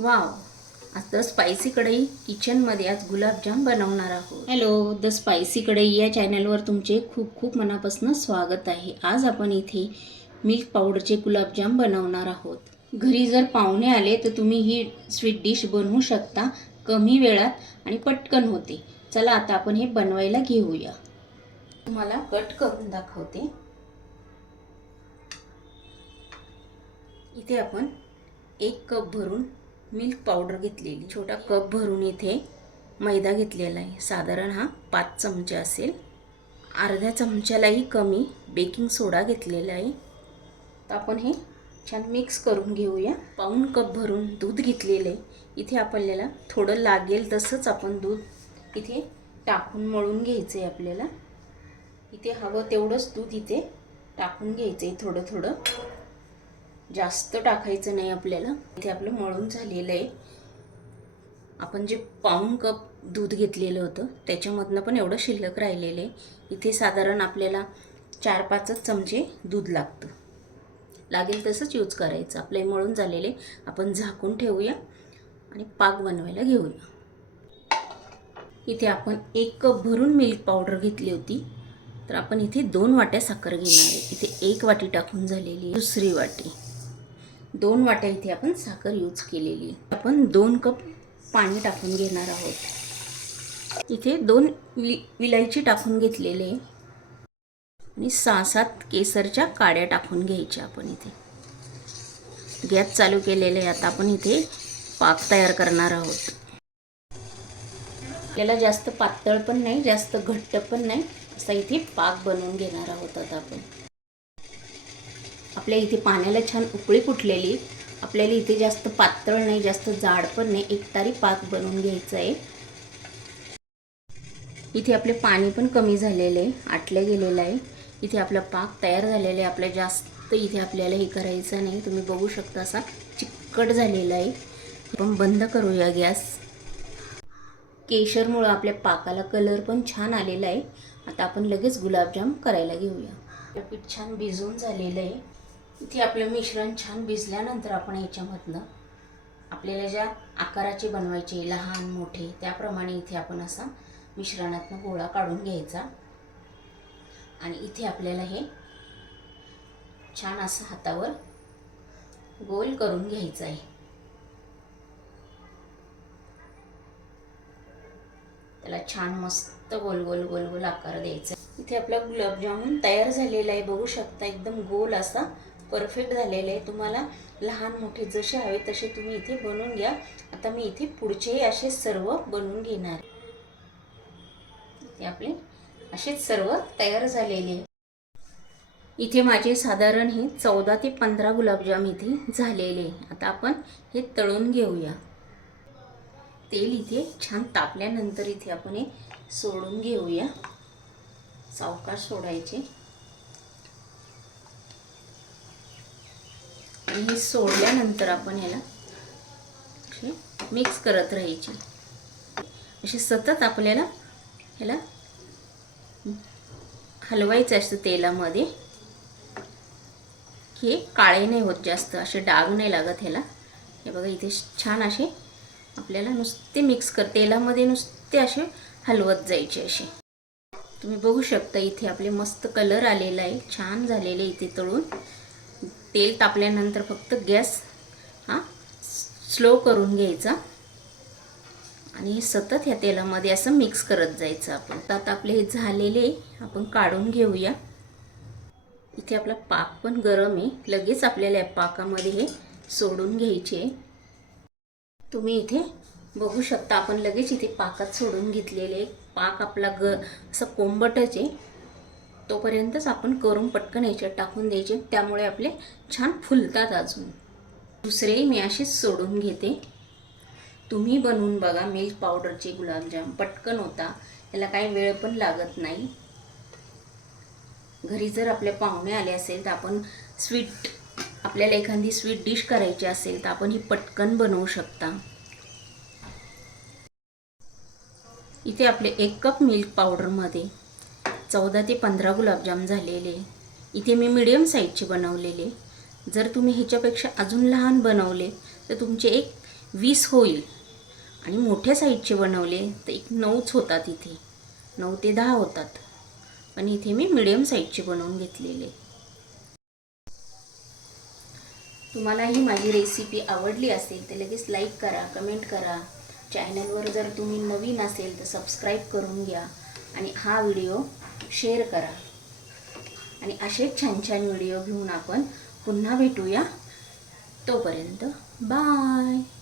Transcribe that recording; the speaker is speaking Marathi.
वाव आज द स्पायसी कढई किचनमध्ये आज गुलाबजाम बनवणार आहोत. हॅलो द स्पायसी कढई या चॅनलवर तुमचे खूप खूप मनापासून स्वागत आहे. आज आपण इथे मिल्क पावडरचे गुलाबजाम बनवणार आहोत. घरी जर पाहुणे आले तर तुम्ही ही स्वीट डिश बनवू शकता. कमी वेळात आणि पटकन होते. चला आता आपण हे बनवायला घेऊया. तुम्हाला कट करून दाखवते. इथे आपण एक कप भरून मिल्क पावडर घेतलेली. छोटा कप भरून इथे मैदा घेतलेला आहे. साधारण हा पाच चमचे असेल. अर्ध्या चमच्यालाही कमी बेकिंग सोडा घेतलेला आहे. तर आपण हे छान मिक्स करून घेऊया. पाऊण कप भरून दूध घेतलेलं आहे. इथे आपल्याला थोडं लागेल तसंच आपण दूध इथे टाकून मळून घ्यायचं आहे आपल्याला. इथे हवं तेवढंच दूध इथे टाकून घ्यायचं आहे थोडं थोडं. जास्त टाकायचं नाही आपल्याला. इथे आपलं मळून झालेलं आहे. आपण जे पाऊन कप दूध घेतलेलं होतं त्याच्यामधनं पण एवढं शिल्लक राहिलेलं आहे. इथे साधारण आपल्याला चार पाचच चमचे दूध लागतं. लागेल तसंच यूज करायचं. आपलं हे मळून झालेले आपण झाकून ठेवूया आणि पाक बनवायला घेऊया. इथे आपण एक कप भरून मिल्क पावडर घेतली होती. तर आपण इथे दोन वाट्या साखर घेणार आहे. इथे एक वाटी टाकून झालेली आहे. दुसरी वाटी. दोन वाट्या इथे आपण साखर यूज केलेली आपण दोन कप पाणी टाकून घेणार आहोत. इथे दोन वि विलायची टाकून घेतलेले आणि सहा सात केसरच्या काड्या टाकून घ्यायच्या आपण इथे. गॅस चालू केलेले आता आपण इथे पाक तयार करणार आहोत. आपल्याला जास्त पातळ पण नाही जास्त घट्ट पण नाही. असा इथे पाक बनवून घेणार आहोत आता आपण. आपल्या इथे पाण्याला छान उकळी फुटलेली. आपल्याला इथे जास्त पातळ नाही जास्त जाड पण नाही. एकतारी पाक बनवून घ्यायचा आहे. इथे आपले पाणी पण कमी झालेलं आहे आटलं गेलेलं आहे. इथे आपला पाक तयार झालेला आहे. आपल्या जास्त इथे आपल्याला हे करायचं नाही. तुम्ही बघू शकता असा चिकट झालेला आहे. आपण बंद करूया गॅस. केशरमुळं आपल्या पाकाला कलर पण छान आलेला आहे. आता आपण लगेच गुलाबजाम करायला घेऊया. पीठ छान भिजून झालेलं आहे. इथे आपलं मिश्रण छान भिजल्यानंतर आपण याच्यामधनं आपल्याला ज्या आकाराचे बनवायचे लहान मोठे त्याप्रमाणे इथे आपण असा मिश्रणातनं गोळा काढून घ्यायचा. आणि इथे आपल्याला हे छान असं हातावर गोल करून घ्यायचं आहे. त्याला छान मस्त गोल गोल गोल गोल आकार द्यायचा इथे आपला गुलाबजामुन तयार झालेला आहे. बघू शकता एकदम गोल असा परफेक्ट झालेले आहे. तुम्हाला लहान मोठे जसे हवे तसे तुम्ही इथे बनवून घ्या. आता मी इथे पुढचेही असे सर्व बनवून घेणार आहे. आपले असेच सर्व तयार झालेले इथे माझे साधारण हे चौदा ते पंधरा गुलाबजाम इथे झालेले आता आपण हे तळून घेऊया. तेल इथे छान तापल्यानंतर इथे आपण हे सोडून घेऊया. सावकाश सोडायचे. आणि सोडल्यानंतर आपण याला अशी मिक्स करत राहायची. अशी सतत आपल्याला ह्याला हलवायचं असतं तेलामध्ये. हे काळे नाही होत जास्त असे डाग नाही लागत ह्याला. हे बघा इथे छान असे आपल्याला नुसते मिक्स कर तेलामध्ये नुसते असे हलवत जायचे असे. तुम्ही बघू शकता इथे आपले मस्त कलर आलेला आहे. छान झालेले इथे तळून. तेल तापल्यानंतर फक्त गॅस हा स्लो करून घ्यायचा. आणि सतत ह्या तेलामध्ये असं मिक्स करत जायचं आपण. तर आता आपले हे झालेले आपण काढून घेऊया. इथे आपला पाक पण गरम आहे. लगेच आपल्याला या पाकामध्ये हे सोडून घ्यायचे. तुम्ही इथे बघू शकता आपण लगेच इथे पाकात सोडून घेतलेले. पाक आपला ग असं कोंबटच आहे. तोपर्यंतच आपण करून पटकन याच्यात टाकून द्यायचे. त्यामुळे आपले छान फुलतात अजून. दुसरेही मी असेच सोडून घेते. तुम्ही बनवून बघा मिल्क पावडरचे गुलाबजाम. पटकन होता. त्याला काही वेळ पण लागत नाही. घरी जर आपले पाहुणे आले असेल तर आपण स्वीट आपल्याला एखादी स्वीट डिश करायची असेल तर आपण ही पटकन बनवू शकता. इथे आपले एक कप मिल्क पावडरमध्ये चौदा ते पंधरा गुलाबजाम झालेले. इथे मी मिडियम साईजचे बनवलेले. जर तुम्ही ह्याच्यापेक्षा अजून लहान बनवले तर तुमचे एक वीस होईल. आणि मोठ्या साईजचे बनवले तर एक नऊच होतात इथे. नऊ ते दहा होतात. पण इथे मी मिडियम साईजचे बनवून घेतलेले. तुम्हाला ही माझी रेसिपी आवडली असेल तर लगेच लाईक करा कमेंट करा. चॅनलवर जर तुम्ही नवीन असेल तर सबस्क्राईब करून घ्या. आणि हा व्हिडिओ शेअर करा. आणि असेच छान छान व्हिडिओ घेऊन आपण पुन्हा भेटूया. तोपर्यंत बाय.